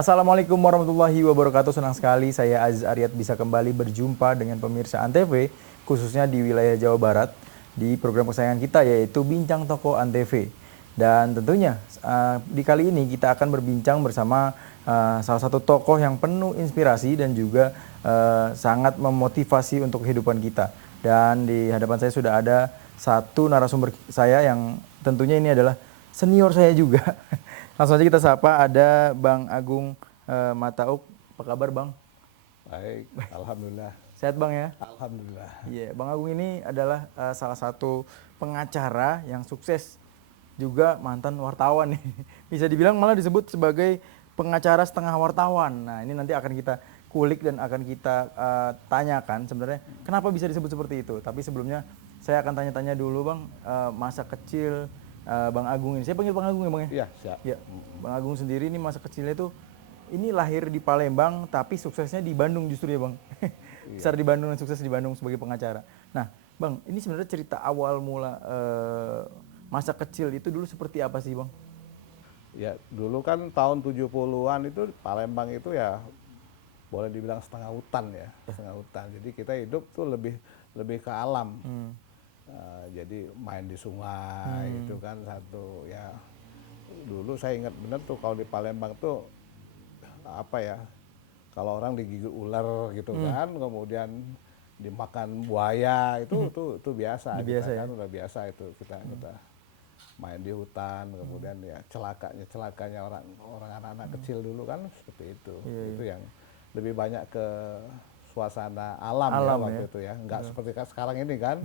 Assalamualaikum warahmatullahi wabarakatuh. Senang sekali saya Aziz Aryat bisa kembali berjumpa dengan pemirsa Antv, khususnya di wilayah Jawa Barat, di program kesayangan kita yaitu Bincang Toko Antv. Dan tentunya di kali ini kita akan berbincang bersama salah satu tokoh yang penuh inspirasi dan juga sangat memotivasi untuk kehidupan kita. Dan di hadapan saya sudah ada satu narasumber saya yang tentunya ini adalah senior saya juga. Langsung aja kita sapa, ada Bang Agung Matauk. Apa kabar Bang? Baik, alhamdulillah. Sehat Bang ya? Alhamdulillah. Iya, Bang Agung ini adalah salah satu pengacara yang sukses, juga mantan wartawan nih. Bisa dibilang malah disebut sebagai pengacara setengah wartawan. Nah, ini nanti akan kita kulik dan akan kita tanyakan sebenarnya kenapa bisa disebut seperti itu. Tapi sebelumnya saya akan tanya-tanya dulu Bang, masa kecil Bang Agung ini. Saya panggil Bang Agung ya Bang ya? Iya, siap. Ya, Bang Agung sendiri ini masa kecilnya itu ini lahir di Palembang tapi suksesnya di Bandung justru ya Bang. Besar di Bandung dan sukses di Bandung sebagai pengacara. Nah, Bang, ini sebenarnya cerita awal mula masa kecil itu dulu seperti apa sih Bang? Ya, dulu kan tahun 70-an itu Palembang itu ya boleh dibilang setengah hutan ya, setengah hutan. Jadi kita hidup tuh lebih lebih ke alam. Jadi main di sungai itu kan satu ya. Dulu saya ingat benar tuh kalau di Palembang tuh apa ya? Kalau orang digigit ular gitu kan, kemudian dimakan buaya itu biasa. Udah Kita biasa ya? kan udah biasa itu kita main di hutan, kemudian ya celakanya orang anak-anak kecil dulu kan seperti itu. Iya, Itu iya. yang lebih banyak ke suasana alam, ya Alam waktu ya? itu ya, nggak seperti sekarang ini kan.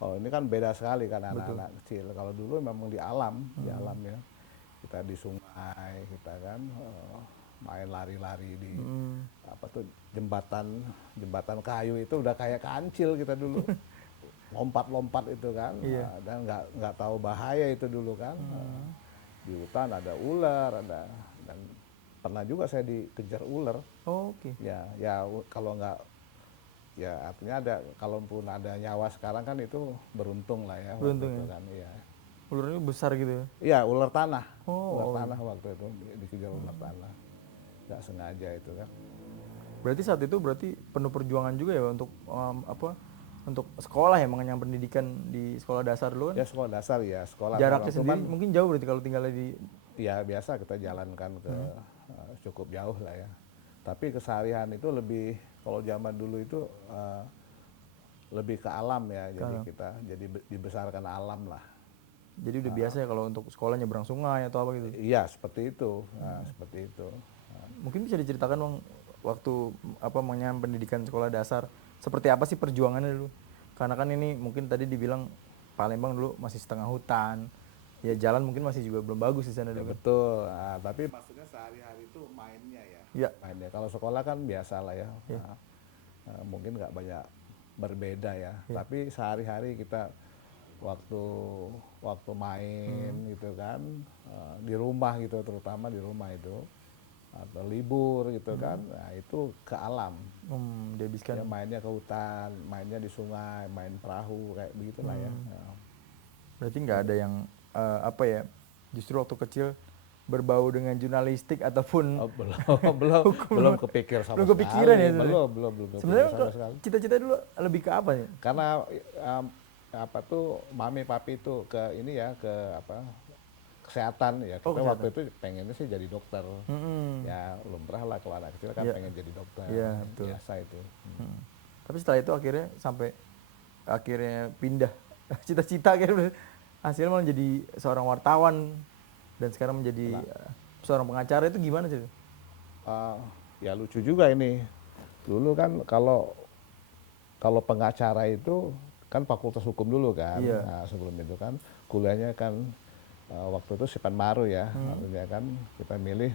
Kalau ini kan beda sekali kan anak-anak kecil. Kalau dulu memang di alam ya. Kita di sungai, kita kan main lari-lari di apa tuh jembatan kayu itu udah kayak kancil kita dulu. Lompat-lompat itu kan, Iya. dan nggak tahu bahaya itu dulu kan. Di hutan ada ular, dan pernah juga saya dikejar ular. Oh, oke. Ya kalau nggak, ya artinya ada, kalaupun ada nyawa sekarang kan itu beruntung lah ya waktu Beruntung itu ya? kan. Iya, Ularnya besar gitu ya? iya ular tanah, ular Oh, tanah waktu itu dikejar ular tanah, nggak sengaja itu kan. berarti saat itu berarti penuh perjuangan juga ya untuk apa? Untuk sekolah ya, mengenyam pendidikan di sekolah dasar dulu kan? Ya sekolah dasar ya, sekolah kan Jaraknya waktu sendiri kan mungkin jauh berarti kalau tinggalnya di. ya biasa kita jalankan ke cukup jauh lah ya. Tapi keseharian itu lebih, kalau zaman dulu itu lebih ke alam ya. Jadi kita dibesarkan alam lah. Jadi udah biasa ya kalau untuk sekolah nyebrang sungai atau apa gitu. Iya seperti itu, seperti itu. Mungkin bisa diceritakan Bang, waktu apa mengenyam pendidikan sekolah dasar seperti apa sih perjuangannya dulu? Karena kan ini mungkin tadi dibilang Palembang dulu masih setengah hutan. Ya jalan mungkin masih juga belum bagus di sana Ya dulu kan. betul. Tapi maksudnya sehari-hari itu mainnya ya. Iya. Mainnya. Kalau sekolah kan biasa lah ya. Iya. Mungkin nggak banyak berbeda ya. Iya. Tapi sehari-hari kita waktu waktu main gitu kan, di rumah gitu, terutama di rumah itu, atau libur gitu kan, nah itu ke alam Dihabiskan. ya, mainnya ke hutan, mainnya di sungai, main perahu kayak begitulah ya. Berarti nggak ada yang apa ya? Justru waktu kecil berbau dengan jurnalistik ataupun Oh, belum kepikir sama belum kepikiran sekali. ya sebenarnya. Belum kepikir Sebenarnya sama sekali. cita-cita dulu lebih ke apa ya? Karena apa tuh mami papi tuh ke ini ya, ke apa, kesehatan ya. Oh, Kita kesehatan. waktu itu pengennya sih jadi dokter. Ya lumrah lah kalau anak kecil kan Iya. pengen jadi dokter. Iya, betul. Biasa itu. Tapi setelah itu akhirnya pindah cita-cita, akhirnya hasilnya malah jadi seorang wartawan dan sekarang menjadi seorang pengacara. Itu gimana sih? Ya lucu juga ini. Dulu kan kalau pengacara itu kan fakultas hukum dulu kan. Iya. Nah, sebelum itu kan kuliahnya kan waktu itu Sipan Maru ya. Artinya kan kita milih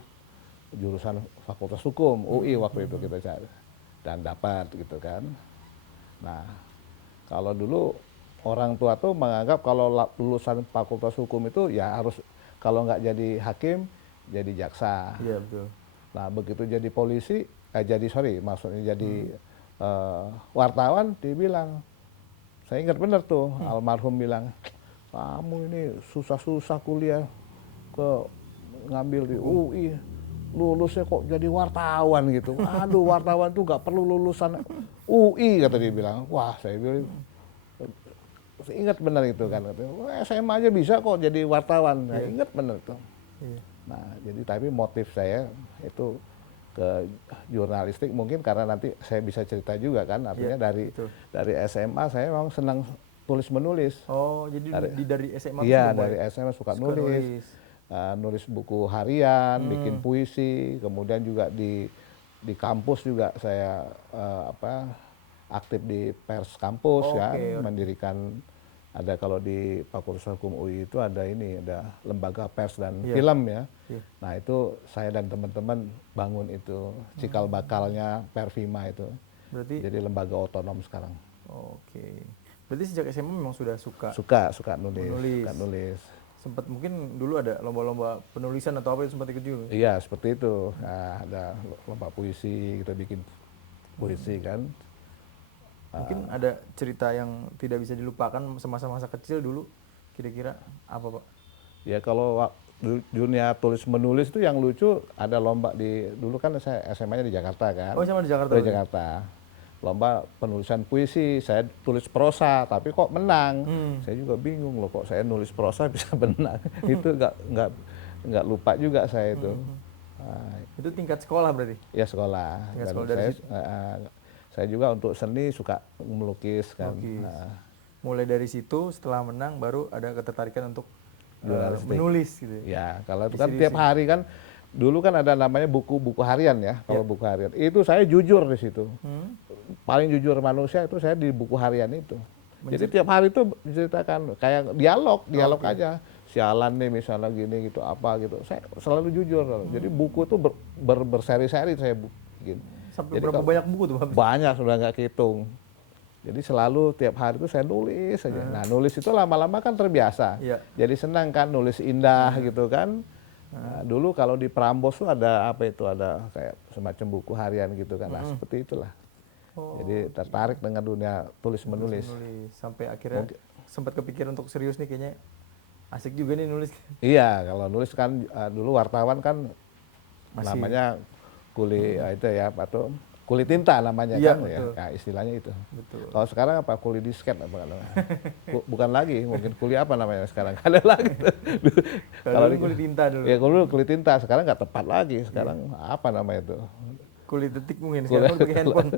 jurusan fakultas hukum UI waktu itu kita cari dan dapat gitu kan. Nah, kalau dulu orang tua tuh menganggap kalau lulusan fakultas hukum itu ya harus, kalau nggak jadi hakim jadi jaksa. Iya, betul. Nah begitu jadi polisi, maksudnya jadi wartawan, dia bilang, saya ingat benar tuh, almarhum bilang, kamu ini susah-susah kuliah ke ngambil di UI, lulusnya kok jadi wartawan gitu. Aduh, wartawan tuh nggak perlu lulusan UI kata dia bilang. Wah, saya bilang saya ingat benar itu kan. Wah, SMA aja bisa kok jadi wartawan. Saya ingat benar itu. Nah, jadi tapi motif saya itu ke jurnalistik mungkin karena nanti saya bisa cerita juga kan. Artinya dari SMA saya memang senang tulis menulis. Oh, jadi dari SMA Iya, sudah dari SMA suka nulis. Nulis buku harian, bikin puisi, kemudian juga di kampus juga saya aktif di pers kampus kan, mendirikan ada kalau di Fakultas Hukum UI itu ada lembaga pers dan film ya. Nah itu saya dan teman-teman bangun itu cikal bakalnya Perfima itu. Berarti jadi lembaga otonom sekarang. Oke. Berarti sejak SMA memang sudah suka nulis. Sempat mungkin dulu ada lomba-lomba penulisan atau apa itu sempat ikut juga? Iya seperti itu. Nah, ada lomba puisi, kita bikin puisi kan. Mungkin ada cerita yang tidak bisa dilupakan semasa-masa kecil dulu, kira-kira apa Pak? Ya kalau dunia tulis menulis itu yang lucu ada lomba dulu kan saya SMA-nya di Jakarta kan. Oh SMA di Jakarta? Di Jakarta. Lomba penulisan puisi, saya tulis prosa, tapi kok menang. Saya juga bingung loh, kok saya nulis prosa bisa menang. Itu nggak lupa juga saya itu. Itu tingkat sekolah berarti? Ya sekolah. Tingkat Dan sekolah dari saya juga untuk seni suka melukis kan. Mulai dari situ setelah menang baru ada ketertarikan untuk menulis gitu. Ya kalau itu kan tiap hari kan. Dulu kan ada namanya buku-buku harian ya, kalau buku harian. Itu saya jujur di situ. Paling jujur manusia itu saya di buku harian itu. Jadi tiap hari itu menceritakan kayak dialog aja. Sialan nih misalnya gini gitu apa gitu. Saya selalu jujur. Jadi buku itu berseri-seri saya bikin. Sampai berapa banyak buku tuh Pak? Banyak, sudah nggak kehitung. Jadi selalu tiap hari itu saya nulis saja. Nah nulis itu lama-lama kan terbiasa. Jadi senang kan nulis indah gitu kan. Nah, dulu kalau di Prambos tuh ada kayak semacam buku harian gitu kan. Nah, seperti itulah. Jadi tertarik dengan dunia tulis menulis. Sampai akhirnya sempat kepikiran untuk serius nih kayaknya asik juga nih nulis. Iya, kalau nulis kan dulu wartawan kan namanya kuli tinta namanya kan ya. Nah, istilahnya itu. Kalau sekarang apa kuli disket apa namanya? Bukan lagi, mungkin kuli apa namanya sekarang? Ada lagi. Kalau kuli tinta dulu. Ya dulu kuli tinta, sekarang nggak tepat lagi. Sekarang apa namanya itu? Kuli detik mungkin sekarang pakai handphone.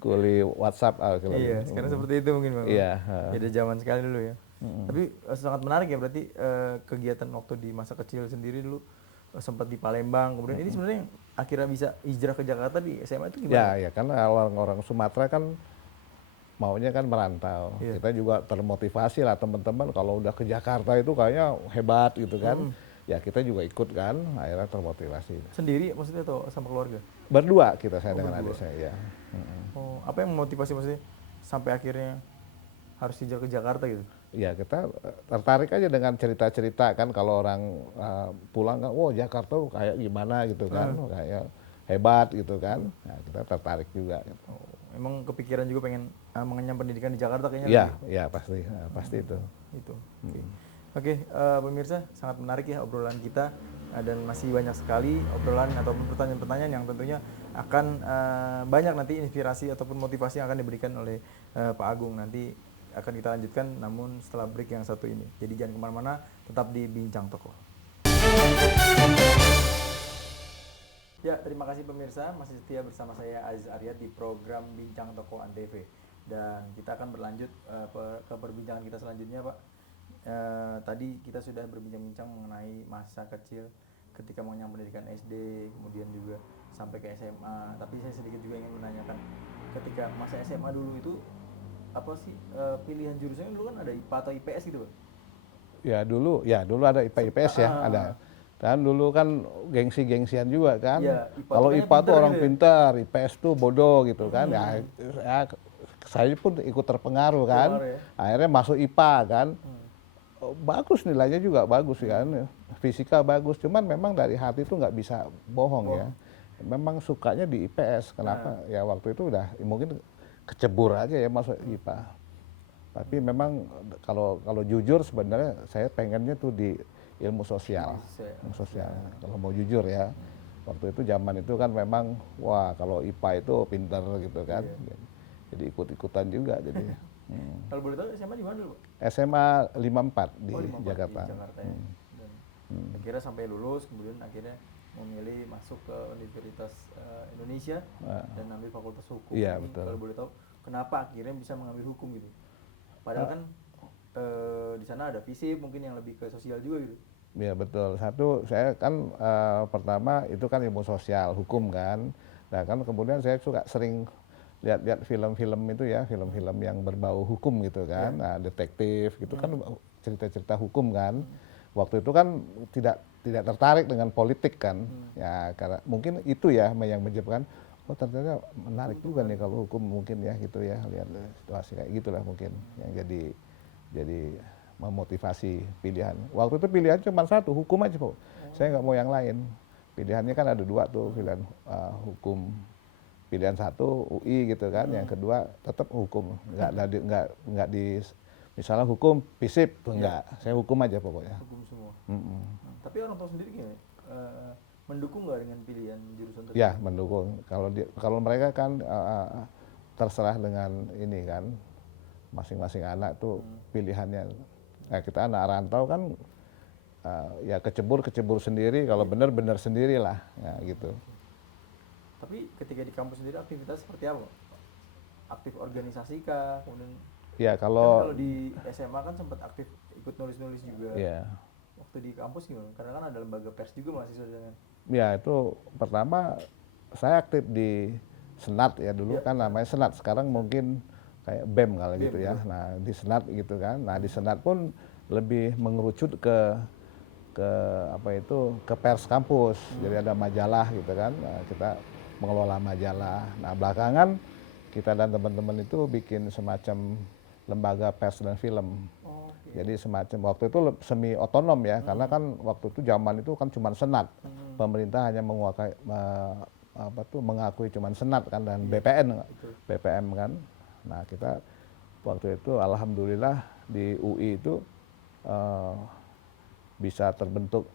Kuli WhatsApp. Iya, sekarang seperti itu mungkin Bang. Iya. Beda zaman sekali dulu ya. Tapi sangat menarik ya berarti kegiatan waktu di masa kecil sendiri dulu sempat di Palembang, kemudian ini sebenarnya akhirnya bisa hijrah ke Jakarta di SMA itu gimana? Ya karena orang Sumatera kan maunya kan merantau. Kita juga termotivasi lah teman-teman kalau udah ke Jakarta itu kayaknya hebat gitu kan. Ya kita juga ikut kan, akhirnya termotivasi. Sendiri maksudnya atau sama keluarga? Berdua saya dengan adik saya. Ya. Apa yang memotivasi maksudnya sampai akhirnya harus hijrah ke Jakarta gitu? Ya kita tertarik aja dengan cerita-cerita kan kalau orang pulang kan, wah Jakarta kayak gimana gitu kan, kayak hebat gitu kan. Nah, kita tertarik juga. Gitu. Emang kepikiran juga pengen mengenyam pendidikan di Jakarta kayaknya? Iya pasti itu. Oke, pemirsa sangat menarik ya obrolan kita dan masih banyak sekali obrolan ataupun pertanyaan-pertanyaan yang tentunya akan banyak nanti inspirasi ataupun motivasi yang akan diberikan oleh Pak Agung nanti. Akan kita lanjutkan namun setelah break yang satu ini. Jadi jangan kemana-mana, tetap di Bincang Toko. Ya, terima kasih pemirsa masih setia bersama saya Aziz Aryat di program Bincang Toko Antv. Dan kita akan berlanjut ke perbincangan kita selanjutnya Pak. Tadi kita sudah berbincang-bincang mengenai masa kecil ketika mengenyam pendidikan SD, kemudian juga sampai ke SMA. Tapi saya sedikit juga ingin menanyakan ketika masa SMA dulu itu apa sih pilihan jurusannya dulu kan ada IPA atau IPS gitu Pak? Ya dulu ada IPA IPS ya ada. Dan dulu kan gengsi-gengsian juga kan. Kalau IPA tuh orang pintar, IPS tuh bodoh gitu kan. Ya saya pun ikut terpengaruh kan. Akhirnya masuk IPA kan. Bagus nilainya juga bagus kan. Fisika bagus, cuman memang dari hati tuh nggak bisa bohong ya. Memang sukanya di IPS. Kenapa? Ya waktu itu udah mungkin kecebur aja ya masuk IPA. Tapi memang kalau jujur sebenarnya saya pengennya tuh di ilmu sosial. Saya- Ilmu sosial. Kalau mau jujur ya, waktu itu zaman itu kan memang wah kalau IPA itu pinter gitu kan. Jadi ikut-ikutan juga jadi. Kalau boleh tahu SMA di mana dulu, Pak? SMA 54 di Oh, 54 Jakarta. di Jakarta ya. Dan akhirnya sampai lulus, kemudian akhirnya memilih masuk ke Universitas Indonesia dan ambil Fakultas Hukum. Iya, Ini betul. kalau boleh tahu, kenapa akhirnya bisa mengambil hukum gitu? Padahal kan di sana ada FISIP mungkin yang lebih ke sosial juga gitu. Iya betul. Satu saya kan pertama itu kan ilmu sosial, hukum kan. Nah kan kemudian saya suka sering lihat-lihat film-film itu ya, film-film yang berbau hukum gitu kan. Nah detektif gitu kan cerita-cerita hukum kan. Waktu itu kan tidak tertarik dengan politik kan. Ya karena mungkin itu ya yang menyebabkan oh ternyata menarik juga nih kalau hukum mungkin ya gitu ya, lihat situasi kayak gitulah mungkin yang jadi memotivasi pilihan. Waktu itu pilihan cuma satu, hukum aja Pak. Saya nggak mau yang lain. Pilihannya kan ada dua tuh, pilihan hukum. Pilihan satu UI gitu kan, yang kedua tetap hukum. Nggak di misalnya hukum FISIP tuh enggak. Saya hukum aja pokoknya. Hukum semua. Tapi orang tua sendiri gimana? Mendukung nggak dengan pilihan jurusan tersebut? Ya mendukung. Kalau mereka kan terserah dengan ini kan, masing-masing anak tuh pilihannya. Nah, kita anak rantau kan ya kecebur sendiri, kalau benar sendiri lah, ya gitu. Tapi ketika di kampus sendiri aktivitas seperti apa, Pak? Aktif organisasi kah? Kemudian Ya kan kalau kalau di SMA kan sempat aktif ikut nulis-nulis juga. ya Waktu di kampus gimana? Karena kan ada lembaga pers juga mahasiswa dengan. ya itu pertama saya aktif di Senat ya dulu kan namanya Senat, sekarang mungkin kayak BEM kalau gitu ya. Nah di Senat gitu kan. Nah di Senat pun lebih mengerucut ke apa itu ke pers kampus. Jadi ada majalah gitu kan. Nah, kita mengelola majalah. Nah belakangan kita dan teman-teman itu bikin semacam lembaga pers dan film. Jadi semacam waktu itu semi otonom ya, karena kan waktu itu zaman itu kan cuma Senat. Pemerintah hanya mengakui cuma Senat kan dan BPM kan. Nah kita waktu itu alhamdulillah di UI itu bisa terbentuk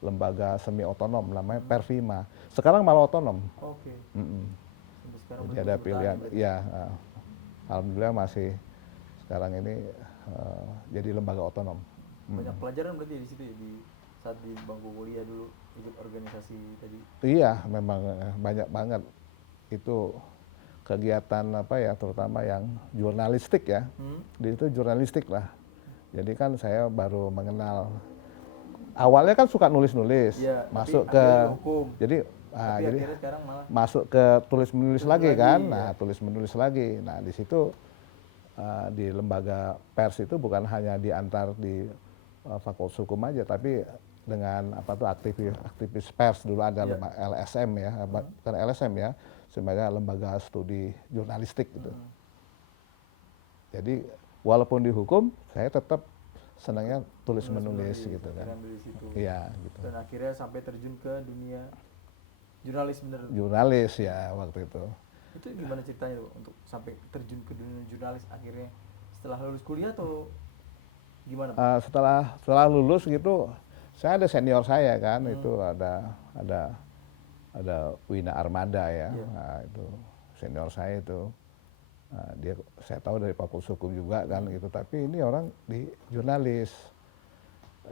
lembaga semi otonom namanya Perfima. Sekarang malah otonom. Oke. Sampai sekarang Jadi ada pilihan. Ya, alhamdulillah masih sekarang ini jadi lembaga otonom. Banyak pelajaran berarti di situ ya, di saat di bangku kuliah dulu ikut organisasi tadi. Iya, memang banyak banget itu kegiatan apa ya, terutama yang jurnalistik ya. Di itu jurnalistik lah. Jadi kan saya baru mengenal. Awalnya kan suka nulis-nulis, Ya, masuk tapi ke akhirnya hukum. jadi Tapi jadi akhirnya sekarang malah masuk ke tulis menulis lagi lagi, kan. ya. Nah, tulis menulis lagi. Nah, di situ di lembaga pers itu bukan hanya diantar di Fakultas Hukum aja, tapi dengan apa tuh aktivis pers dulu ada LSM ya, bukan LSM ya, sebenarnya lembaga studi jurnalistik gitu. Jadi walaupun di hukum, saya tetap senangnya tulis menulis gitu kan. dari situ. Iya gitu. Dan akhirnya sampai terjun ke dunia jurnalis bener. Jurnalis ya waktu itu. Itu gimana ceritanya tuh untuk sampai terjun ke dunia jurnalis akhirnya setelah lulus kuliah atau gimana, Pak? Setelah lulus gitu, saya ada senior saya kan, itu ada Wina Armada ya, nah, itu senior saya itu. Nah, saya tahu dari Fakultas Hukum juga kan gitu, tapi ini orang di jurnalis.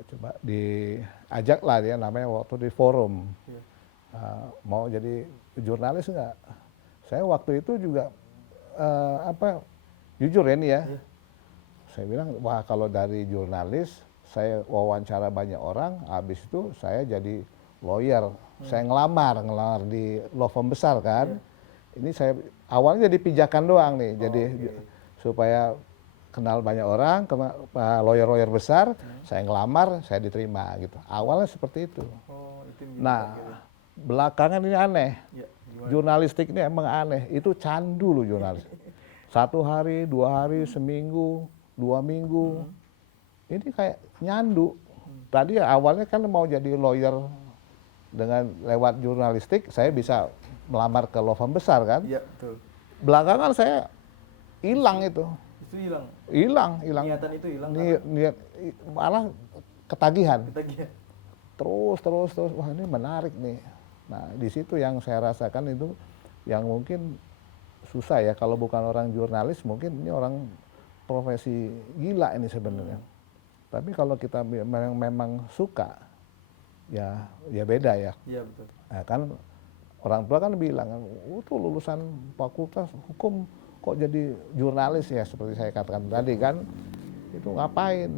Coba diajak lah dia, namanya waktu di forum. Mau jadi jurnalis enggak? Saya waktu itu juga jujur ya nih ya. Saya bilang, wah kalau dari jurnalis, saya wawancara banyak orang, habis itu saya jadi lawyer. Saya ngelamar di law firm besar kan. Ini saya awalnya jadi pijakan doang nih, jadi supaya kenal banyak orang, lawyer-lawyer besar, saya ngelamar, saya diterima gitu. Awalnya seperti itu. Nah, belakangan ini aneh. Jurnalistik ini emang aneh, itu candu loh jurnalis. 1 hari, 2 hari, seminggu, 2 minggu, ini kayak nyandu. Tadi awalnya kan mau jadi lawyer dengan lewat jurnalistik, saya bisa melamar ke law firm besar kan. Iya, betul. Belakangan saya hilang itu. Itu hilang. Hilang. Niatan itu hilang. Niat malah ketagihan. Ketagihan. Terus, wah ini menarik nih. Nah di situ yang saya rasakan itu yang mungkin susah ya, kalau bukan orang jurnalis mungkin ini orang profesi gila ini sebenarnya. Tapi kalau kita memang suka, ya beda ya. Iya betul. Nah, kan orang tua kan bilang, tuh lulusan fakultas hukum kok jadi jurnalis ya, seperti saya katakan tadi kan, itu ngapain?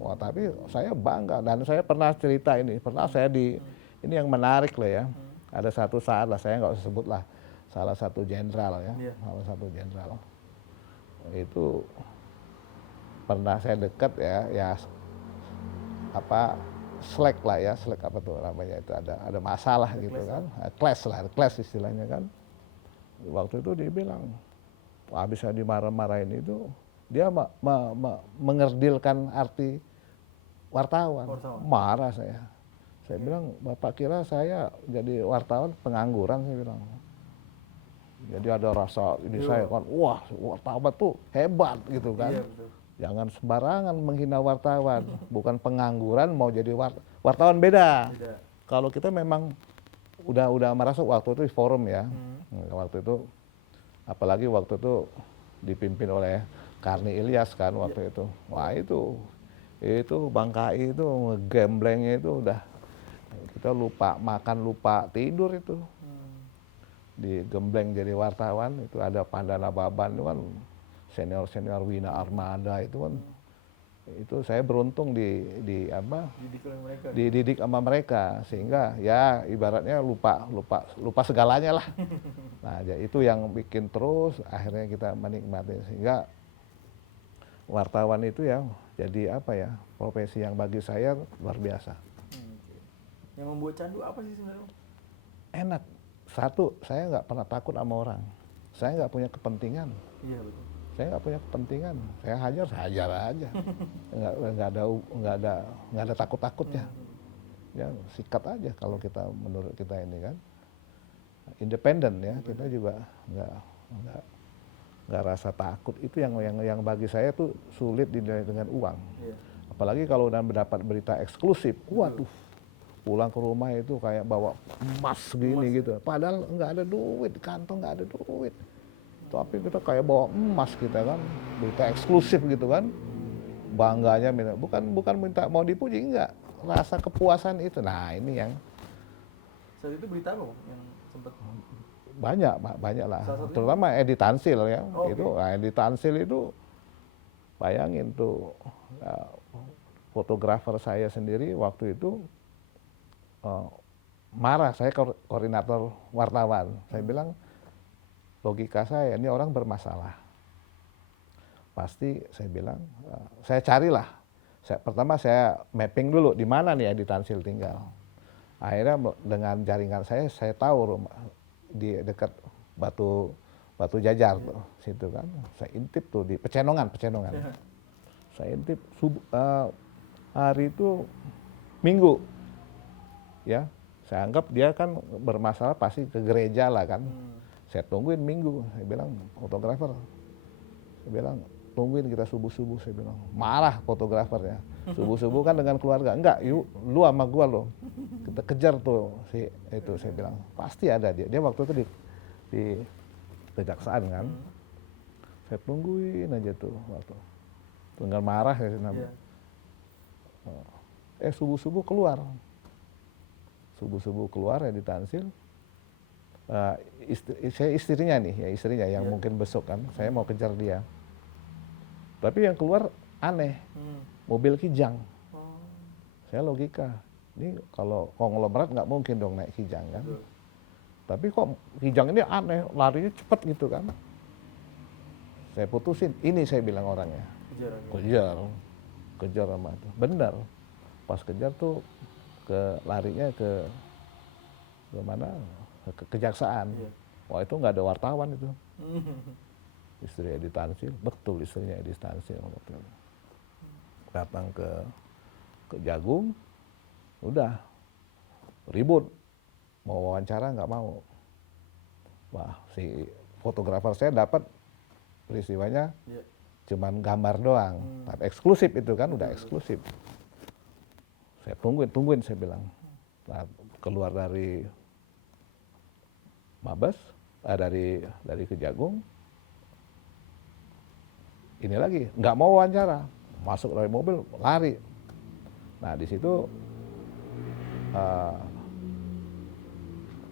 Wah tapi saya bangga, dan saya pernah cerita ini, pernah saya ini yang menarik loh ya. Ada satu saat lah, saya nggak usah sebut lah, salah satu jenderal ya, salah satu jenderal itu pernah saya dekat ya apa slack lah ya, slack apa tuh namanya itu, ada masalah gitu kan, clash istilahnya kan. Waktu itu dia bilang, habis saya dimarah-marahin itu, dia mengerdilkan arti wartawan. Marah saya. Saya bilang, Bapak kira saya jadi wartawan pengangguran, saya bilang. Jadi ada rasa ini saya kan, wah wartawan tuh hebat gitu kan. Iya, betul. Jangan sembarangan menghina wartawan, bukan pengangguran mau jadi wartawan beda. Kalau kita memang udah merasa waktu itu di forum ya, waktu itu apalagi waktu itu dipimpin oleh Karni Ilyas kan waktu itu. Wah itu Bang KI itu ngegemblengnya itu udah kita lupa makan, lupa tidur itu. Digembleng jadi wartawan itu ada Pandana Baban itu kan senior Wina Armada itu kan, itu saya beruntung dididik sama mereka sehingga ya ibaratnya lupa segalanya lah. Nah itu yang bikin terus akhirnya kita menikmati, sehingga wartawan itu ya jadi apa ya, profesi yang bagi saya luar biasa. Yang membuat candu apa sih sebenarnya? Enak. Satu, saya nggak pernah takut sama orang. Saya nggak punya kepentingan. Iya betul. Saya nggak punya kepentingan. Saya hajar aja. nggak ada takut-takutnya. Ya sikat aja kalau kita menurut kita ini kan. Independen ya, kita juga nggak rasa takut. Itu yang bagi saya tuh sulit dinilai dengan uang. Iya. Apalagi kalau udah mendapat berita eksklusif, waduh. Pulang ke rumah itu kayak bawa emas gini gitu. Padahal nggak ada duit, kantong nggak ada duit. Tapi kita kayak bawa emas kita kan, berita eksklusif gitu kan. Bangganya bukan minta mau dipuji, enggak. Rasa kepuasan itu. Nah ini yang saat itu berita apa yang sempat banyak lah. Terutama Edi Tansil ya. Edi Tansil itu bayangin tuh fotografer saya sendiri waktu itu marah, saya koordinator wartawan. Saya bilang, logika saya, ini orang bermasalah. Pasti saya bilang, saya carilah. Pertama saya mapping dulu, di mana nih Edi Tansil tinggal. Akhirnya dengan jaringan saya tahu rumah di dekat Batu Jajar tuh, situ kan. Saya intip tuh di Pecenongan. Saya intip hari itu Minggu. Ya, saya anggap dia kan bermasalah pasti ke gereja lah kan. Saya tungguin Minggu, saya bilang fotografer, saya bilang tungguin kita subuh-subuh, saya bilang marah fotografernya. Subuh-subuh kan dengan keluarga, enggak, yuk lu sama gua loh, kita kejar tuh itu, saya bilang pasti ada dia waktu itu di kejaksaan kan. Saya tungguin aja tuh waktu dengan marah ya. Subuh-subuh keluar. Subuh-subuh keluar ya di Tansil. Istrinya yang mungkin besok kan, saya mau kejar dia. Tapi yang keluar aneh, mobil Kijang. Saya logika, ini kalau konglomerat nggak mungkin dong naik Kijang kan. Tapi kok Kijang ini aneh, larinya cepet gitu kan. Saya putusin, ini saya bilang orangnya. Kejar sama itu. Benar, pas kejar tuh larinya ke mana? Ke kejaksaan. Wah itu nggak ada wartawan itu. Istri Edi Tansil, betul istrinya Edi Tansil. Datang ke Jagung, udah ribut, mau wawancara nggak mau. Wah si fotografer saya dapat peristiwanya cuman gambar doang, tapi eksklusif itu kan, udah eksklusif. Saya tungguin saya bilang. Nah, keluar dari Mabes, dari Kejagung, ini lagi nggak mau wawancara, masuk dari mobil lari. Nah di situ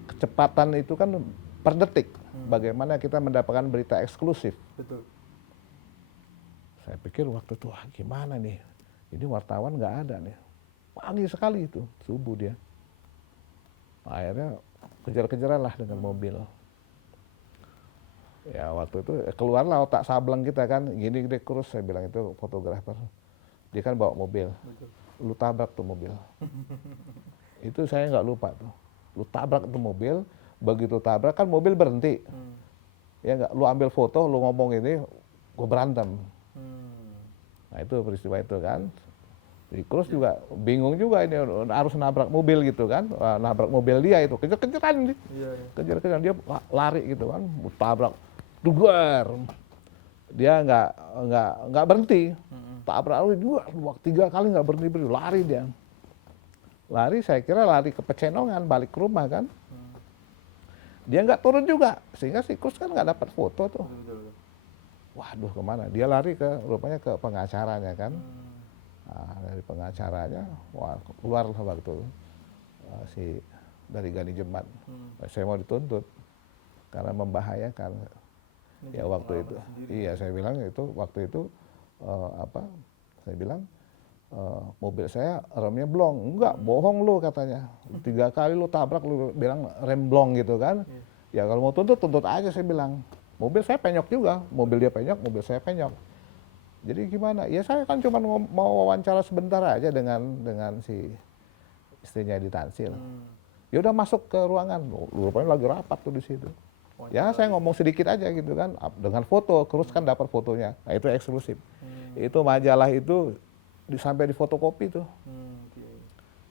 kecepatan itu kan per detik. Bagaimana kita mendapatkan berita eksklusif. Betul. Saya pikir waktu itu, gimana nih? Ini wartawan nggak ada nih. Pagi sekali itu, subuh dia. Akhirnya kejar-kejaran lah dengan mobil. Ya waktu itu keluarlah otak sableng kita kan, gini deh kurus, saya bilang itu fotografer. Dia kan bawa mobil. Betul. Lu tabrak tuh mobil. Itu saya nggak lupa tuh. Lu tabrak tuh mobil, begitu tabrak kan mobil berhenti. Ya nggak, lu ambil foto, lu ngomong ini, gue berantem. Nah itu peristiwa itu kan. Terus juga bingung juga ini harus nabrak mobil gitu kan, nabrak mobil dia itu kejar-kejaran nih, kejar-kejaran dia lari gitu kan, tabrak, dugar, dia nggak berhenti, tabrak dua, tiga kali nggak berhenti, lari dia, lari saya kira lari ke Pecenongan balik ke rumah kan, dia nggak turun juga sehingga si Kus kan nggak dapat foto tuh, waduh kemana, dia lari ke rupanya ke pengacaranya kan. Nah, dari pengacaranya, wah keluar waktu si dari Gani Jemat, saya mau dituntut karena membahayakan. Ya waktu itu, iya saya bilang itu waktu itu saya bilang mobil saya remnya blong, enggak bohong lu katanya, 3 kali lu tabrak lu bilang rem blong gitu kan. Ya kalau mau tuntut aja saya bilang, mobil saya penyok juga, mobil dia penyok, mobil saya penyok. Jadi gimana? Ya saya kan cuma mau wawancara sebentar aja dengan si istrinya Edi Tansil. Ya udah masuk ke ruangan, rupanya lagi rapat tuh di situ. Ya saya ngomong sedikit aja gitu kan, dengan foto, terus kan dapat fotonya. Nah itu eksklusif. Itu majalah itu sampai di fotokopi tuh.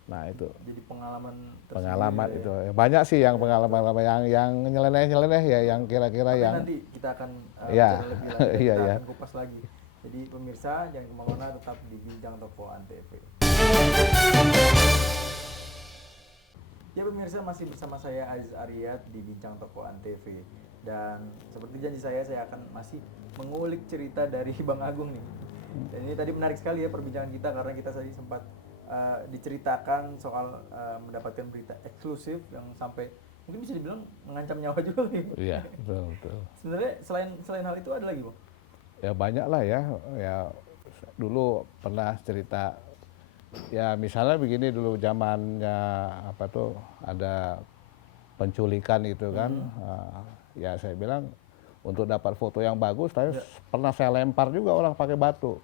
Nah itu. Jadi pengalaman itu ya. Banyak sih yang pengalaman yang nyeleneh ya, yang kira-kira yang. Nanti kita akan ya, lebih lanjut, iya, kita iya. akan kupas lagi. Jadi pemirsa jangan kemana-mana, tetap di Bincang Toko Antv. Ya pemirsa, masih bersama saya Aziz Aryat di Bincang Toko Antv. Dan seperti janji saya akan masih mengulik cerita dari Bang Agung nih. Dan ini tadi menarik sekali ya perbincangan kita, karena kita tadi sempat diceritakan soal mendapatkan berita eksklusif yang sampai mungkin bisa dibilang mengancam nyawa juga nih. Iya, betul. Sebenarnya selain hal itu ada lagi, Bang? Ya banyak lah ya dulu pernah cerita, ya misalnya begini dulu zamannya apa tuh ada penculikan gitu kan, ya saya bilang untuk dapat foto yang bagus, tapi pernah saya lempar juga orang pakai batu.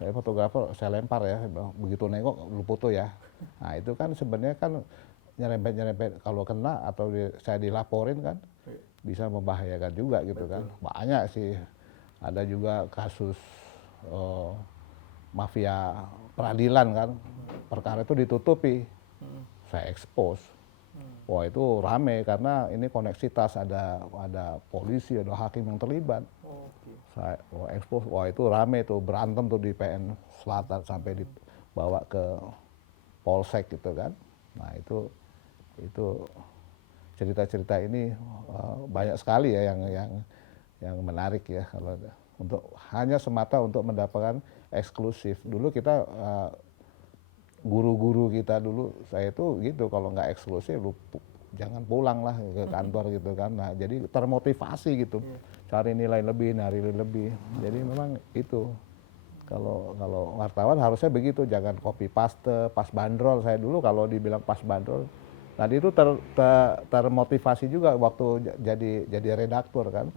Saya fotografer, saya lempar ya, begitu nengok lu foto ya. Nah itu kan sebenarnya kan nyerempet kalau kena atau saya dilaporin kan bisa membahayakan juga gitu. Betul. Kan. Banyak sih. Ada juga kasus mafia peradilan kan, perkara itu ditutupi, saya expose. Wah itu rame karena ini koneksitas, ada polisi, ada hakim yang terlibat. Saya expose, wah itu rame tuh, berantem tuh di PN Selatan sampai dibawa ke Polsek gitu kan. Nah itu cerita-cerita ini banyak sekali ya yang menarik ya, kalau untuk hanya semata untuk mendapatkan eksklusif. Dulu kita guru-guru kita dulu, saya itu gitu, kalau nggak eksklusif lu jangan pulang lah ke kantor gitu kan. Nah jadi termotivasi gitu, cari nilai lebih, jadi memang itu kalau wartawan harusnya begitu, jangan copy paste, pas bandrol. Saya dulu kalau dibilang pas bandrol, tadi itu termotivasi juga waktu jadi redaktur kan.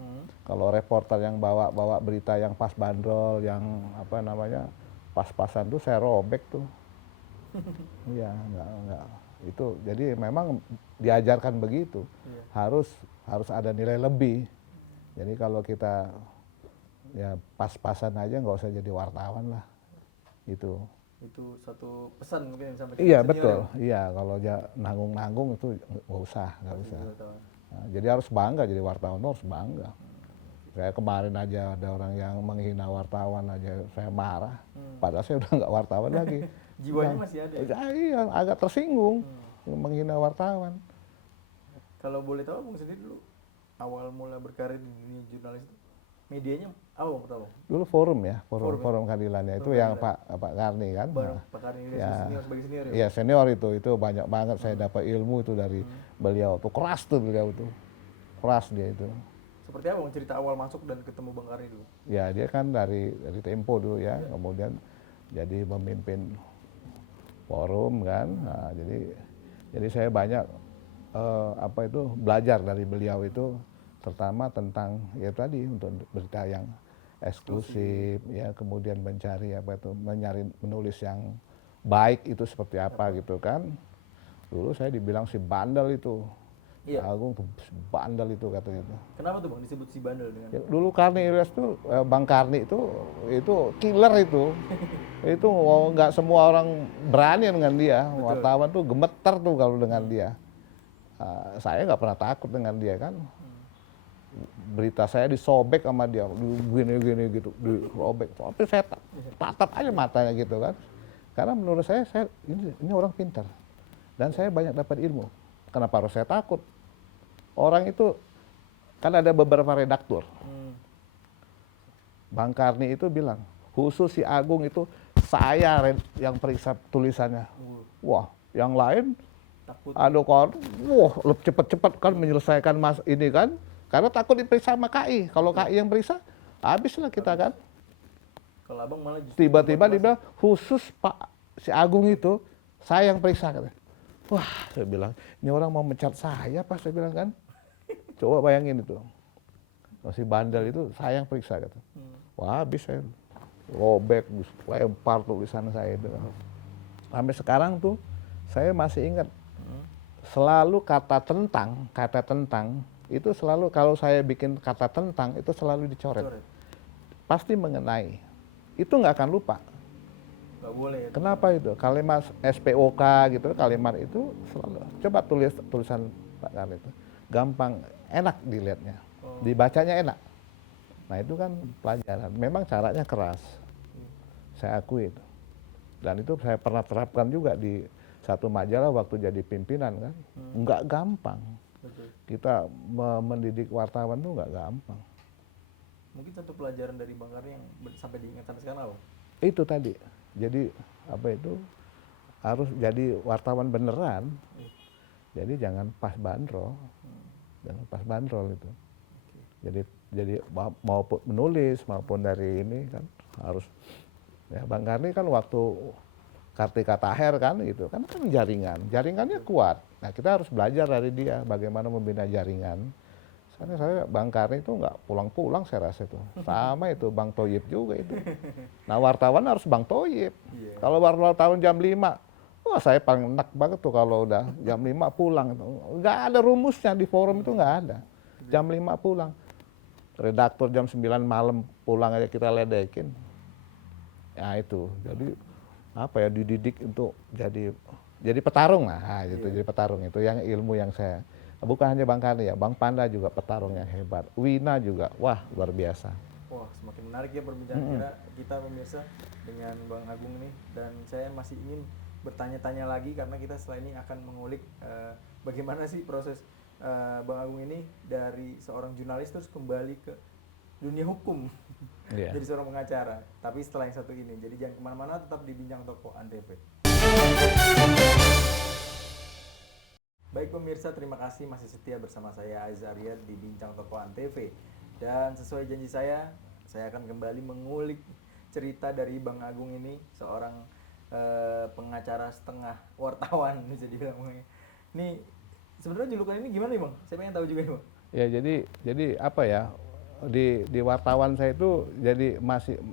Kalau reporter yang bawa berita yang pas bandrol, yang apa namanya pas-pasan tuh saya robek tuh. Iya, enggak. Itu jadi memang diajarkan begitu. Harus ada nilai lebih. Jadi kalau kita ya pas-pasan aja nggak usah jadi wartawan lah. Itu satu pesan mungkin yang disampaikan. Iya betul. Iya kalau nanggung itu nggak usah. Nah, jadi harus bangga jadi wartawan, harus bangga. Kayak kemarin aja ada orang yang menghina wartawan aja, saya marah. Padahal saya udah nggak wartawan lagi. Jiwanya masih ada ya? Iya, agak tersinggung menghina wartawan. Kalau boleh tahu Bung sendiri dulu awal mula berkarir di dunia jurnalis itu medianya apa Bang pertama? Dulu forum ya, Forum ya? forum keadilannya itu Forum yang Keadilan. Pak Karni kan. Bareng Nah, Pak Karni ini ya, senior sebagai senior ya? iya senior itu banyak banget saya dapat ilmu itu dari beliau. Tuh keras tuh beliau tuh, keras dia itu. Seperti apa Bang cerita awal masuk dan ketemu Bang Karni dulu? Ya dia kan dari Tempo dulu ya, kemudian jadi memimpin forum kan. Nah, jadi saya banyak apa itu belajar dari beliau itu, terutama tentang ya tadi untuk berita yang eksklusif ya, kemudian mencari apa itu menulis yang baik itu seperti apa gitu kan. Dulu saya dibilang si bandel itu. Iya. Agung tuh si bandel itu katanya itu. Kenapa tuh Bang disebut si bandel dengan? Ya, dulu Karni Ilyas tuh Bang Karni itu killer itu. Itu nggak semua orang berani dengan dia. Betul. Wartawan tuh gemeter tuh kalau dengan dia. Saya nggak pernah takut dengan dia kan. Berita saya disobek sama dia, gini gitu, dirobek. Tapi saya tatap aja matanya gitu kan. Karena menurut saya ini orang pintar. Dan saya banyak dapat ilmu. Kenapa harus saya takut? Orang itu kan ada beberapa redaktur. Bang Karni itu bilang, khusus si Agung itu saya yang periksa tulisannya. Wah, yang lain Takut. aduh kan, wah cepet-cepet kan menyelesaikan ini kan. Karena takut diperiksa sama KI. Kalau KI yang periksa, habislah kita kan. Kalau Abang malah justru Tiba-tiba dia bilang, khusus Pak si Agung itu saya yang periksa. Wah, saya bilang, ini orang mau mencat saya Pak, saya bilang kan. Coba bayangin itu. Si bandel itu saya yang periksa kata. Wah, habis saya robek, lempar tulisan saya itu. Sampai sekarang tuh saya masih ingat. Selalu kata tentang itu selalu kalau saya bikin kata tentang itu selalu dicoret. Pasti mengenai. Itu nggak akan lupa. Nggak boleh ya? Kenapa itu? Kalimat SPOK gitu, kalimat itu selalu. Coba tulisan Pak Karni itu. Gampang, enak dilihatnya. Dibacanya enak. Nah itu kan pelajaran. Memang caranya keras. Saya akui itu. Dan itu saya pernah terapkan juga di satu majalah waktu jadi pimpinan kan. Nggak gampang. Betul. Kita mendidik wartawan itu nggak gampang. Mungkin satu pelajaran dari Bang Karni yang sampai diingat sampai sekarang apa? Itu tadi. Jadi apa itu harus jadi wartawan beneran. Jadi jangan pas bandrol. Jangan pas bandrol itu. Jadi maupun menulis maupun dari ini kan harus ya Bang Karni kan waktu Kartika Taher kan gitu kan jaringannya kuat. Nah kita harus belajar dari dia bagaimana membina jaringan. Saya Bang Karni itu nggak pulang-pulang saya rasa itu. Sama itu Bang Toyib juga itu. Nah wartawan harus Bang Toyib. Kalau wartawan jam 5, wah saya paling enak banget tuh kalau udah jam 5 pulang. Nggak ada rumusnya di forum itu nggak ada. Jam 5 pulang. Redaktor jam 9 malam pulang aja kita ledekin. Ya itu. Jadi apa ya dididik untuk jadi petarung lah. Nah, gitu, jadi petarung itu yang ilmu yang saya bukan hanya Bang Karni ya, Bang Panda juga petarung yang hebat. Wina juga, wah luar biasa. Wah, semakin menarik ya perbincangan kita pemirsa dengan Bang Agung ini, dan saya masih ingin bertanya-tanya lagi karena kita setelah ini akan mengulik bagaimana sih proses Bang Agung ini dari seorang jurnalis terus kembali ke dunia hukum. Jadi seorang pengacara. Tapi setelah yang satu ini, jadi jangan kemana-mana, tetap di Bincang Toko Antv. Baik pemirsa, terima kasih masih setia bersama saya Aziz Aryad di Bincang Toko Antv. Dan sesuai janji saya akan kembali mengulik cerita dari Bang Agung ini, seorang pengacara setengah wartawan bisa dibilang. Ini sebenarnya julukan ini gimana nih Bang? Saya pengen tahu juga nih Bang. Ya jadi apa ya, di wartawan saya itu jadi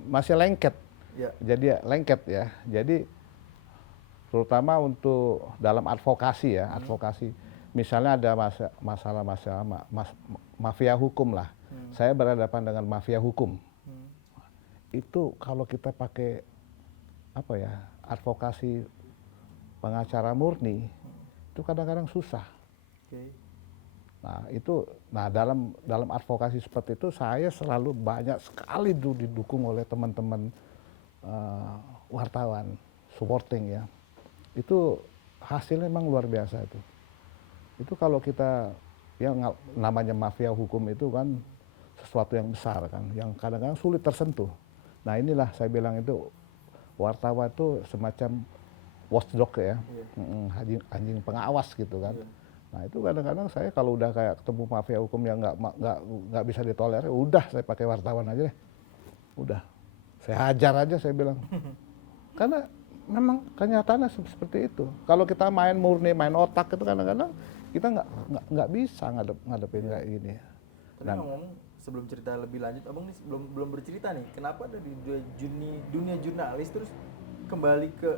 masih lengket. Ya. Jadi lengket ya. Jadi terutama untuk dalam advokasi ya, advokasi. Misalnya ada masalah mafia hukum lah. Saya berhadapan dengan mafia hukum. Itu kalau kita pakai apa ya, advokasi pengacara murni, itu kadang-kadang susah. Nah itu, nah dalam advokasi seperti itu saya selalu banyak sekali didukung oleh teman-teman wartawan, supporting ya. Itu hasilnya memang luar biasa itu. Itu kalau kita, ya namanya mafia hukum itu kan sesuatu yang besar kan, yang kadang-kadang sulit tersentuh. Nah inilah saya bilang itu, wartawan itu semacam watchdog ya, anjing pengawas gitu kan. Nah itu kadang-kadang saya kalau udah kayak ketemu mafia hukum yang nggak bisa ditolerir, udah saya pakai wartawan aja deh, udah saya hajar aja saya bilang. Karena memang kenyataannya seperti itu. Kalau kita main murni, main otak itu kadang-kadang kita nggak bisa ngadepin kayak gini. Tapi ngomong sebelum cerita lebih lanjut, abang nih belum bercerita nih, kenapa dari dunia jurnalis terus kembali ke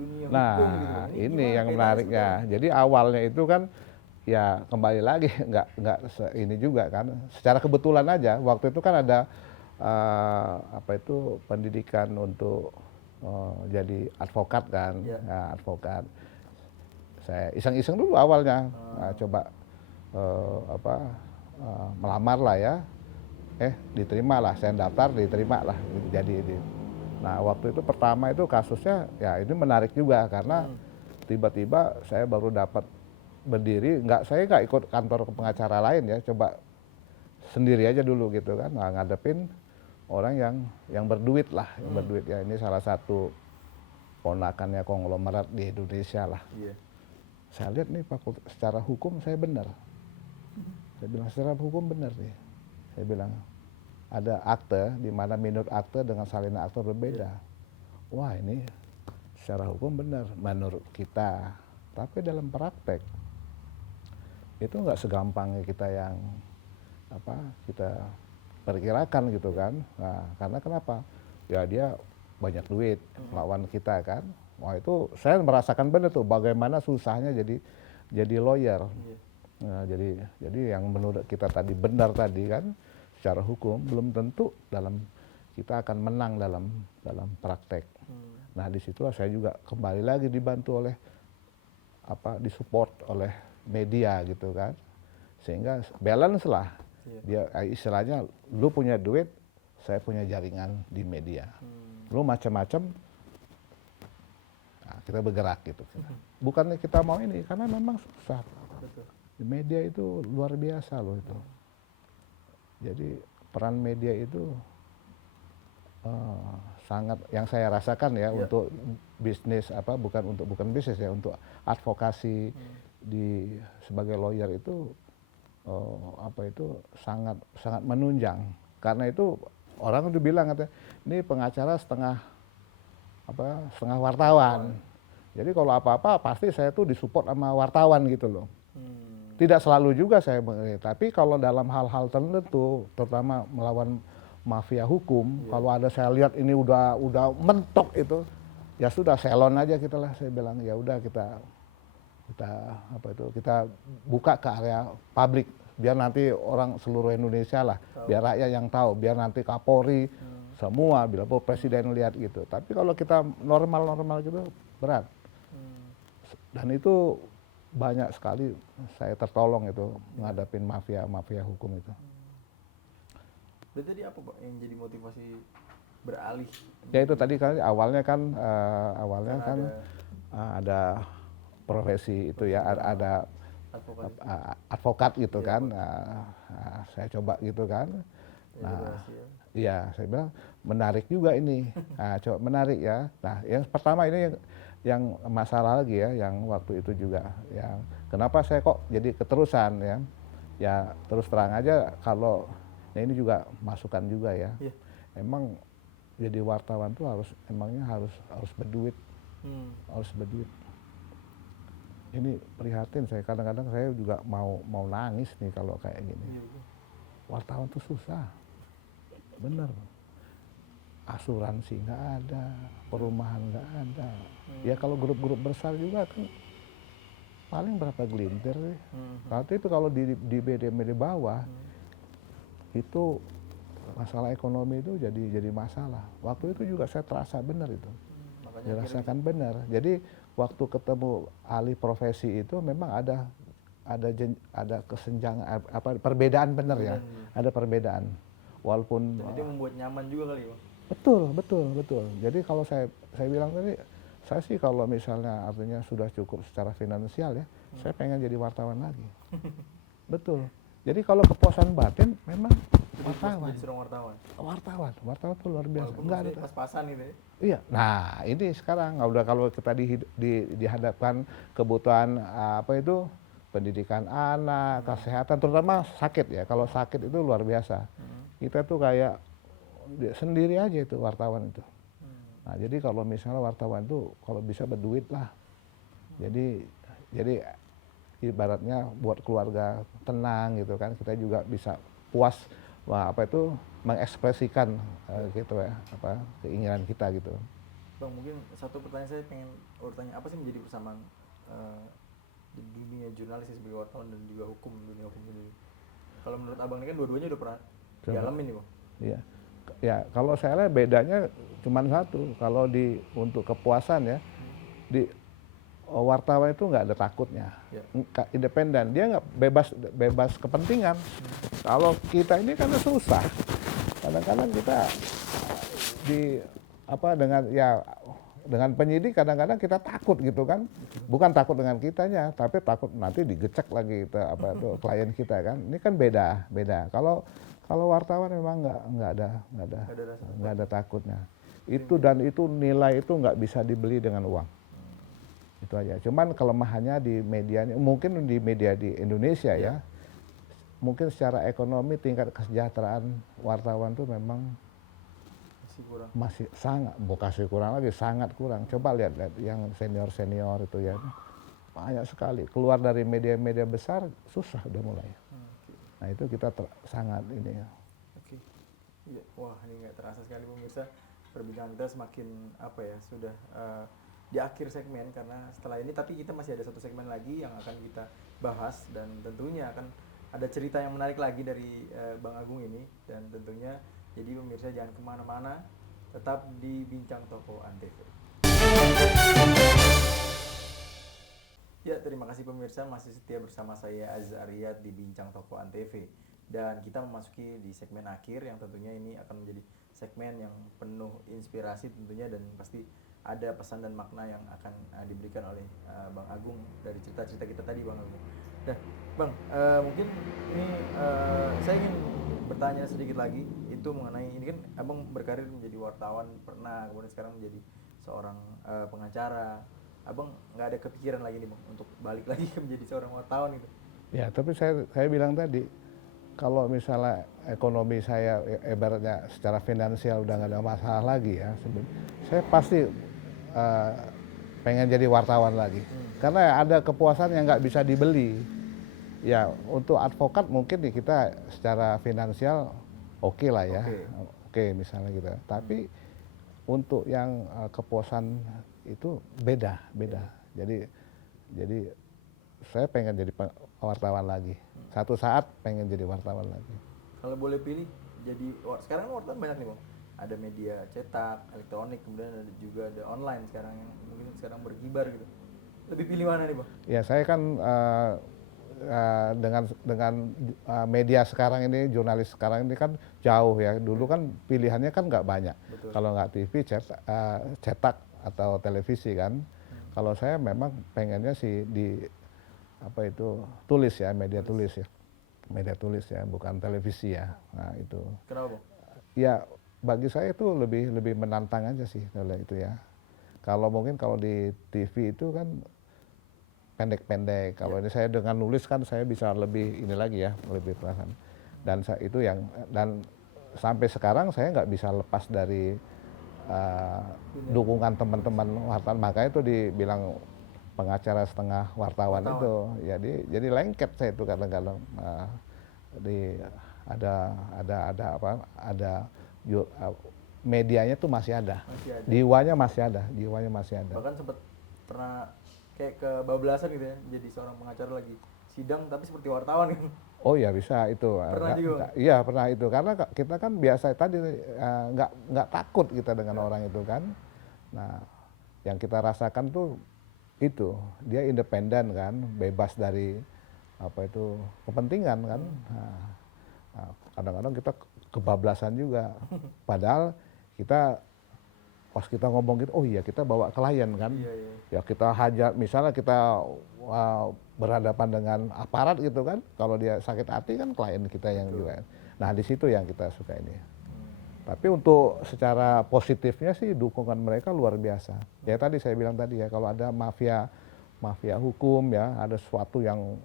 dunia hukum gitu bang? Ini gimana yang kaitannya menariknya. Jadi awalnya itu kan ya kembali lagi nggak ini juga kan. Secara kebetulan aja waktu itu kan ada apa itu pendidikan untuk jadi advokat kan, ya, advokat. Saya iseng-iseng dulu awalnya, coba melamar lah ya, diterima lah, saya daftar diterima lah, jadi ini. Nah waktu itu pertama itu kasusnya ya ini menarik juga karena tiba-tiba saya baru dapat berdiri, saya nggak ikut kantor pengacara lain ya, coba sendiri aja dulu gitu kan, ngadepin orang yang berduit lah, yang berduit ya, ini salah satu ponakannya konglomerat di Indonesia lah. Saya lihat nih secara hukum saya benar. Saya bilang secara hukum benar nih. Saya bilang ada akte di mana minut akte dengan salinan akte berbeda. Wah ini secara hukum benar menurut kita. Tapi dalam praktek itu nggak segampang kita yang kita perkirakan gitu kan. Nah karena kenapa? Ya dia banyak duit lawan kita kan. Wah itu saya merasakan benar tuh bagaimana susahnya jadi lawyer. Nah, jadi yang menurut kita tadi benar tadi kan secara hukum belum tentu kita akan menang dalam praktek. Nah disitulah saya juga kembali lagi dibantu oleh disupport oleh media gitu kan, sehingga balance lah. Dia istilahnya lu punya duit, saya punya jaringan di media. Lu macam-macam, nah, kita bergerak gitu. Bukannya kita mau ini, karena memang susah. Di media itu luar biasa loh itu. Jadi peran media itu sangat, yang saya rasakan ya untuk bisnis bukan bisnis ya, untuk advokasi sebagai lawyer itu sangat sangat menunjang. Karena itu orang udah bilang katanya ini pengacara setengah wartawan. Jadi kalau apa-apa pasti saya tuh disupport sama wartawan gitu loh. Tidak selalu juga saya, tapi kalau dalam hal-hal tertentu, terutama melawan mafia hukum, kalau ada saya lihat ini udah mentok itu, ya sudah selon aja kita lah, saya bilang ya udah kita buka ke area publik, biar nanti orang seluruh Indonesia lah, biar rakyat yang tahu, biar nanti Kapolri semua, bila presiden lihat gitu. Tapi kalau kita normal gitu berat, dan itu banyak sekali saya tertolong itu menghadapin mafia hukum itu. Berarti tadi apa Pak yang jadi motivasi beralih? Ya itu tadi kan awalnya kan ada profesi itu ya, ada advokat gitu kan. Saya coba gitu kan. Nah, iya saya bilang menarik juga ini. Nah, coba menarik ya. Nah, yang pertama ini yang masalah lagi ya, yang waktu itu juga yang kenapa saya kok jadi keterusan ya. Ya terus terang aja kalau ini juga masukan juga ya. Emang jadi wartawan tuh harus berduit. Harus berduit. Ini prihatin saya, kadang-kadang saya juga mau nangis nih kalau kayak gini. Wartawan tuh susah. Bener. Asuransi nggak ada, perumahan nggak ada. Ya kalau grup-grup besar juga kan paling berapa gelintir sih. Nanti itu kalau di media bawah itu masalah ekonomi itu jadi masalah. Waktu itu juga saya terasa benar itu, dirasakan benar. Jadi waktu ketemu ahli profesi itu memang ada ada kesenjangan apa perbedaan benar ya, ada perbedaan. Walaupun Dan itu membuat nyaman juga kali, Bang. betul. Jadi kalau saya bilang tadi, saya sih kalau misalnya artinya sudah cukup secara finansial ya, saya pengen jadi wartawan lagi. Betul. Jadi kalau kepuasan batin memang wartawan. Jadi seorang wartawan. Wartawan tuh luar biasa. Walaupun Enggak ada. maksudnya pas-pasan gitu ya. Iya. Nah, ini sekarang udah kalau kita dihadapkan kebutuhan apa itu pendidikan anak, kesehatan, terutama sakit ya. Kalau sakit itu luar biasa. Kita tuh kayak sendiri aja itu wartawan itu. Nah, jadi kalau misalnya wartawan itu kalau bisa berduit lah. Jadi ibaratnya buat keluarga tenang gitu kan, kita juga bisa puas apa itu mengekspresikan gitu ya apa keinginan kita gitu. Bang, mungkin satu pertanyaan saya pengen bertanya, apa sih menjadi persamaan di dunia jurnalis sebagai wartawan dan juga dunia hukum sendiri? Kalau menurut Abang ini kan dua-duanya udah pernah dialamin nih, Bang. Iya. Ya, kalau saya lihat bedanya cuma satu. Kalau untuk kepuasan ya, di wartawan itu nggak ada takutnya, independen, dia nggak bebas kepentingan. Kalau kita ini kan susah, kadang-kadang kita dengan penyidik kadang-kadang kita takut gitu kan, bukan takut dengan kitanya, tapi takut nanti digecek lagi klien kita kan, ini kan beda. Kalau wartawan memang nggak ada takutnya. Itu nilai itu nggak bisa dibeli dengan uang. Itu aja. Cuman kelemahannya di medianya, mungkin di media di Indonesia ya, mungkin secara ekonomi tingkat kesejahteraan wartawan tuh memang masih sangat, sangat kurang. Coba lihat yang senior itu ya, banyak sekali. Keluar dari media-media besar susah udah mulai. Nah itu kita sangat ini ya. Oke. Ya, wah ini nggak terasa sekali pemirsa, perbincangan kita semakin sudah di akhir segmen, karena setelah ini tapi kita masih ada satu segmen lagi yang akan kita bahas, dan tentunya akan ada cerita yang menarik lagi dari Bang Agung ini, dan tentunya jadi pemirsa jangan kemana-mana, tetap di Bincang Toko Antv. Ya, terima kasih pemirsa masih setia bersama saya Azariat di Bincang Toko Antv, dan kita memasuki di segmen akhir yang tentunya ini akan menjadi segmen yang penuh inspirasi tentunya, dan pasti ada pesan dan makna yang akan diberikan oleh Bang Agung dari cerita-cerita kita tadi, Bang Agung. Nah, Bang, mungkin ini saya ingin bertanya sedikit lagi, itu mengenai ini kan Abang berkarir menjadi wartawan pernah, kemudian sekarang menjadi seorang pengacara. Abang nggak ada kepikiran lagi nih, Bang, untuk balik lagi menjadi seorang wartawan gitu? Ya, tapi saya bilang tadi, kalau misalnya ekonomi saya ibaratnya secara finansial udah nggak ada masalah lagi ya, saya pasti pengen jadi wartawan lagi. Karena ada kepuasan yang nggak bisa dibeli. Ya, untuk advokat mungkin kita secara finansial oke lah ya, oke misalnya gitu. Tapi untuk yang kepuasan itu beda. Jadi saya pengen jadi wartawan lagi. Satu saat pengen jadi wartawan lagi. Kalau boleh pilih, sekarang wartawan banyak nih, Bang. Ada media cetak, elektronik, kemudian ada juga ada online sekarang yang mungkin sekarang berkibar gitu. Lebih pilih mana nih, Bang? Ya, saya kan dengan media sekarang ini, jurnalis sekarang ini kan jauh ya. Dulu kan pilihannya kan nggak banyak. Kalau nggak TV, cetak atau televisi kan. Kalau saya memang pengennya sih tulis ya, media tulis ya, bukan televisi ya. Nah itu. Kenapa, Bang? Ya, bagi saya itu lebih menantang aja sih kalau itu ya. Kalau di TV itu kan pendek-pendek. Kalau ini saya dengan nulis kan saya bisa lebih ini lagi ya, lebih perasaan. Dan dan sampai sekarang saya nggak bisa lepas dari dukungan teman-teman wartawan. Makanya itu dibilang pengacara setengah wartawan. Itu. Jadi lengket saya itu kadang-kadang. Ada medianya tuh masih ada. Jiwanya masih ada. Bahkan sempat pernah kayak kebablasan gitu ya, jadi seorang pengacara lagi sidang tapi seperti wartawan kan. Oh ya, bisa itu. Pernah juga? Iya, pernah itu. Karena kita kan biasa tadi nggak takut kita dengan orang itu kan. Nah, yang kita rasakan tuh itu dia independen kan, bebas dari apa itu kepentingan kan. Nah, kadang-kadang kita kebablasan juga. Padahal kita pas kita ngomong gitu, oh iya kita bawa klien kan. Iya, iya. Ya kita hajar, misalnya kita berhadapan dengan aparat gitu kan. Kalau dia sakit hati kan klien kita yang juga. Nah di situ yang kita suka ini. Tapi untuk secara positifnya sih dukungan mereka luar biasa. Ya tadi saya bilang tadi ya, kalau ada mafia hukum ya, ada sesuatu yang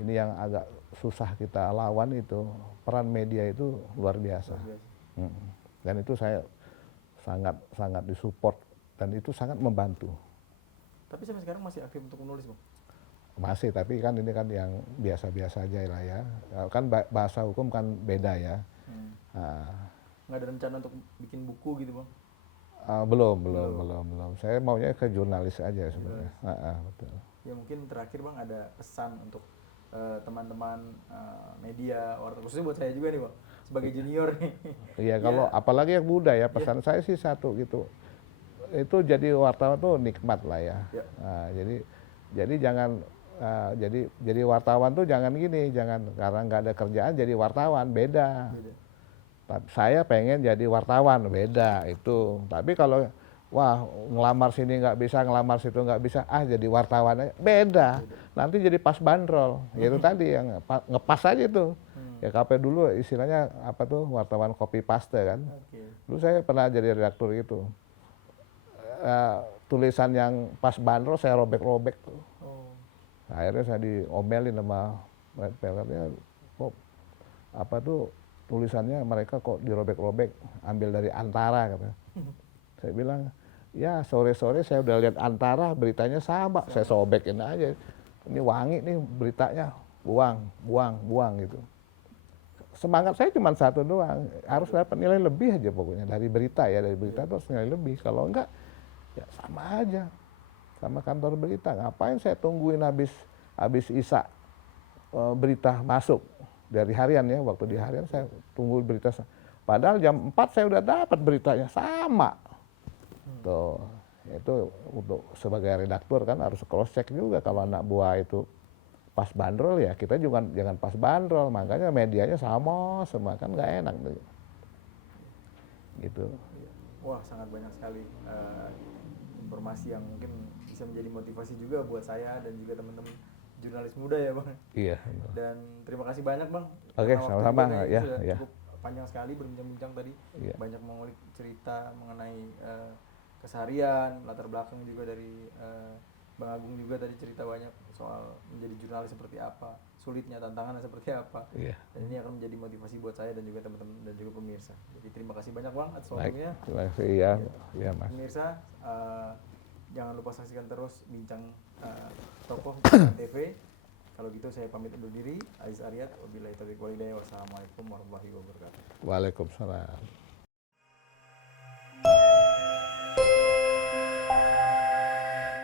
ini yang agak susah kita lawan itu, peran media itu luar biasa. Dan itu saya sangat disupport dan itu sangat membantu. Tapi sampai sekarang masih aktif untuk menulis, Bang? Masih, tapi kan ini kan yang biasa-biasa aja lah ya. Kan bahasa hukum kan beda ya. Nggak ada rencana untuk bikin buku gitu, Bang? Belum. Saya maunya ke jurnalis aja sebenarnya. Betul. Ya mungkin terakhir, Bang, ada pesan untuk teman-teman media, khususnya buat saya juga nih, Bang, sebagai junior nih. Iya, kalau apalagi yang muda ya, pesan saya sih satu gitu. Itu jadi wartawan tuh nikmat lah ya. Nah, jadi jangan jadi wartawan tuh jangan gini, jangan karena nggak ada kerjaan jadi wartawan, beda. Saya pengen jadi wartawan, beda itu. Tapi kalau wah ngelamar sini nggak bisa, ngelamar situ nggak bisa, jadi wartawan aja, beda. Nanti jadi pas bandrol, itu tadi yang ngepas aja tuh. Ya KP dulu istilahnya apa tuh, wartawan copy paste kan. Dulu saya pernah jadi redaktur gitu. Tulisan yang pas bandrol saya robek-robek tuh. Akhirnya saya diomelin sama pelernya, kok apa tuh tulisannya mereka kok dirobek-robek, ambil dari Antara kata. Saya bilang, ya sore-sore saya udah lihat Antara, beritanya sama, saya sobekin aja. Ini wangi nih beritanya, buang gitu. Semangat saya cuma satu doang, harus dapat nilai lebih aja pokoknya dari berita ya, dari berita terus nilai lebih. Kalau enggak, ya sama aja, sama kantor berita. Ngapain saya tungguin habis Isa berita masuk dari harian ya, waktu di harian saya tunggu berita. Padahal jam 4 saya udah dapat beritanya sama. Tuh, itu untuk sebagai redaktur kan harus cross check juga kalau anak buah itu pas bandrol ya kita juga jangan pas bandrol, makanya medianya sama semua kan nggak enak tuh. Gitu. Wah, sangat banyak sekali informasi yang mungkin bisa menjadi motivasi juga buat saya dan juga teman-teman jurnalis muda ya, Bang. Iya. Dan terima kasih banyak, Bang. Oke, sama-sama ya. Cukup panjang sekali berbincang-bincang tadi. Iya. Banyak mengulik cerita mengenai keseharian, latar belakang juga dari Bang Agung juga tadi cerita banyak soal menjadi jurnalis seperti apa, sulitnya, tantangannya seperti apa. Iya. Dan ini akan menjadi motivasi buat saya dan juga teman-teman dan juga pemirsa. Jadi terima kasih banyak, Bang, atas waktunya. Terima kasih ya. Ya, Mas. Pemirsa, jangan lupa saksikan terus bincang tokoh TV. Kalau gitu saya pamit undur diri. Aziz Aryat, wabillahi taufiq walhidayah. Wassalamualaikum warahmatullahi wabarakatuh. Waalaikumsalam.